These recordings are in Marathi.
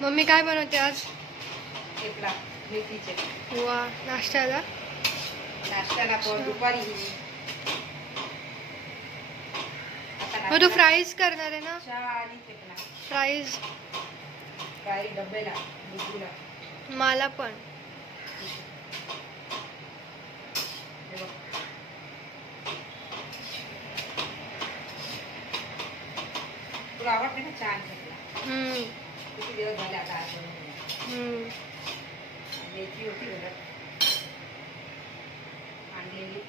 मम्मी काय बनवते आज? थेपला मेथीचे. वा, नाश्त्याला? नाश्त्याला पण दुपारी. मग तू फ्राईज करणार आहे ना? चहा आणि थेपला. फ्राईज फ्राई डब्याला डुबूला. मला पण. हे बघ. तुला आवडते ना चहा आणि थेपला? किती दिवस झाले आता आज बनवून. मेथी होती घरात आणलेली,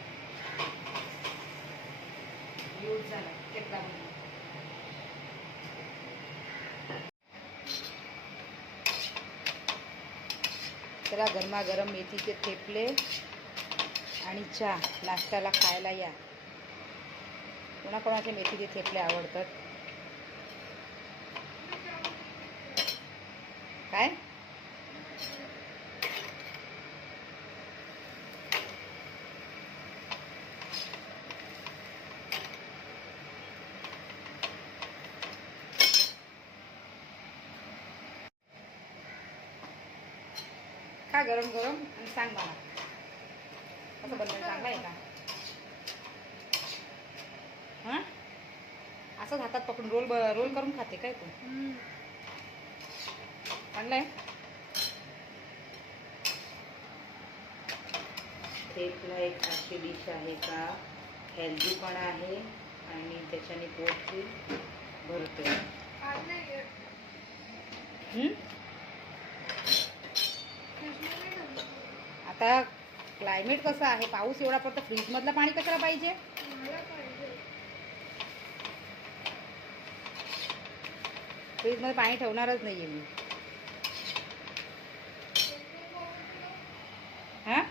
यूज झाला थेपला बनवून. चला, गरमागरम मेथीचे थेपले आणि चहा नाश्त्याला खायला या. कोणाकोणाचे मेथीचे थेपले आवडतात? काय खा गरम गरम आणि सांग मला कसं बनवायचं. चांगलं आहे का? हां, असंच हातात पकडून रोल करून खाते काय तू? चांगलं आहे. थेपला एक अशी डिश आहे का हेल्दी पण आहे आणि त्याच्याने पोट भरते. आता क्लायमेट कसं आहे, पाऊस एवढा पडतो, फ्रीज मधलं पाणी कशाला पाहिजे? फ्रीज मध्ये पाणी ठेवणारच नाहीये मी. हा,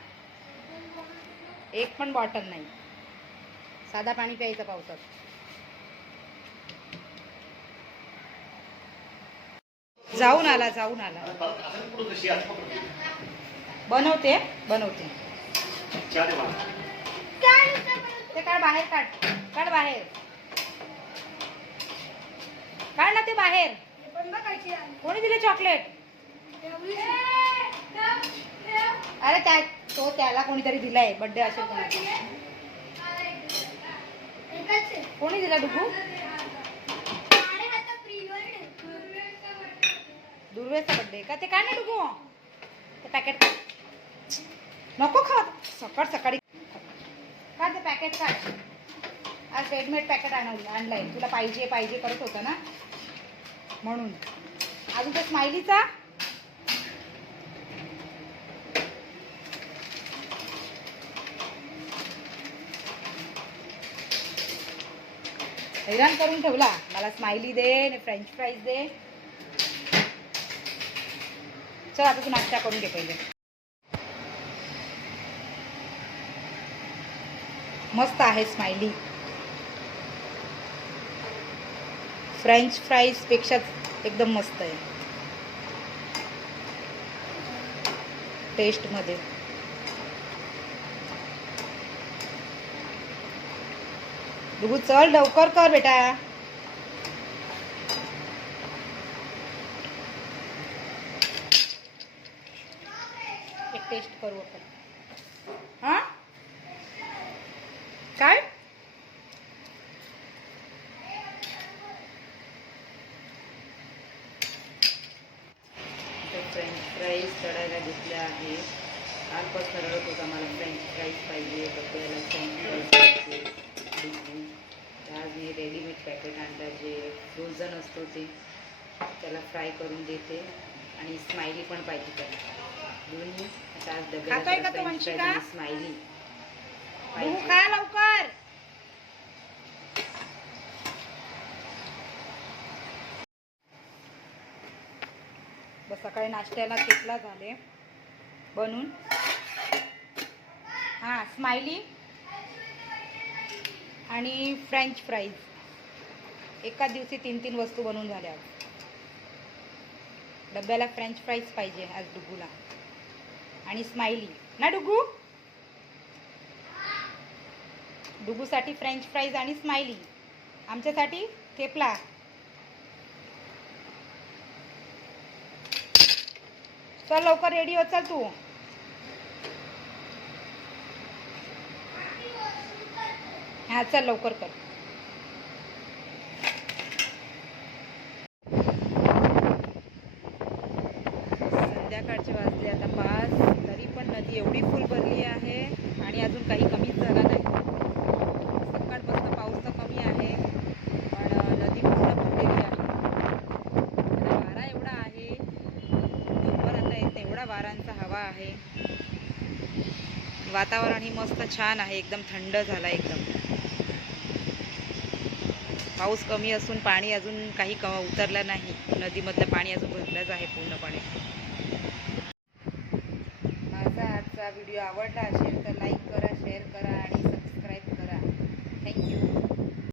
एक पण बॉटल नाही. साधा पाणी प्यायचं पावसात. जाऊन आला. बनवते ते काढ बाहेर, काढ बाहेर, काढ ना ते बाहेर. कोणी दिले चॉकलेट? अरे त्याला कोणीतरी दिलाय, बर्थडे असेल कोणाचा. कोणी दिला डुगू? दुर्वेचा बर्थडे का? ते काय नाही डुगू, ते पॅकेट नको खा सकाळी. काय ते पॅकेट काढ. आज रेडमेड पॅकेट आणलंय. तुला पाहिजे करत होतं ना म्हणून. अजून ते स्माइलीचा हैराण करून ठेवला. मला स्माइली दे, फ्रेंच फ्राईज दे. चल आता तू नाश्ता करून घे पहिले. मस्त आहे स्माइली. फ्रेंच फ्राईज पेक्षा एकदम मस्त आहे टेस्ट मध्ये. डुगू चल लवकर कर बेटा. एक टेस्ट करू आपण. हा काय? फ्रेंच फ्राईज तळायला घेतले आहे. कालपासून रडत होता मला फ्रेंच फ्राईज पाहिजे, डब्याला फ्रेंच फ्राईज पाहिजे. आज मी रेडीमेड पॅकेट आणलं जे फ्रोझन असतो ते, त्याला फ्राय करून देते. आणि स्माइली पण पाहिजे त्याला दोन्ही. आता आज डब्याला फ्रेंच फ्राईज आणि स्माइली पाहिजे. खा लवकर. बस सकाळी नाश्त्याला थेपला झाले बनून. हां, स्माइली आणि फ्रेंच फ्राईज एकाच दिवशी 3 वस्तू बनवून झाल्या. डब्याला फ्रेंच फ्राईज पाहिजे आज डुगूला आणि स्माइली ना डुगू. डुगूसाठी फ्रेंच फ्राईज आणि स्माइली, आमच्यासाठी थेपला. चल लवकर रेडी हो, चल तू. हा चल लवकर कर. संध्याकाळचे वाजले आता 5. तरी पण नदी एवढी फुल भरली आहे आणि अजून काही कमीच झाला नाही. सकाळपासून पाऊस तर कमी आहे पण नदी पूर्ण भरलेली आहे. आता वारा एवढा आहे, डोंगर आता येत एवढा वारांचा हवा आहे. वातावरण ही मस्त छान आहे, एकदम थंड झाला एकदम. पाऊस कमी असून पाणी अजून काही उतरलं नाही. नदीमधलं पाणी अजून भरलंच आहे पूर्णपणे. माझा आजचा व्हिडिओ आवडला असेल तर लाईक करा, शेअर करा आणि सबस्क्राईब करा. थँक्यू.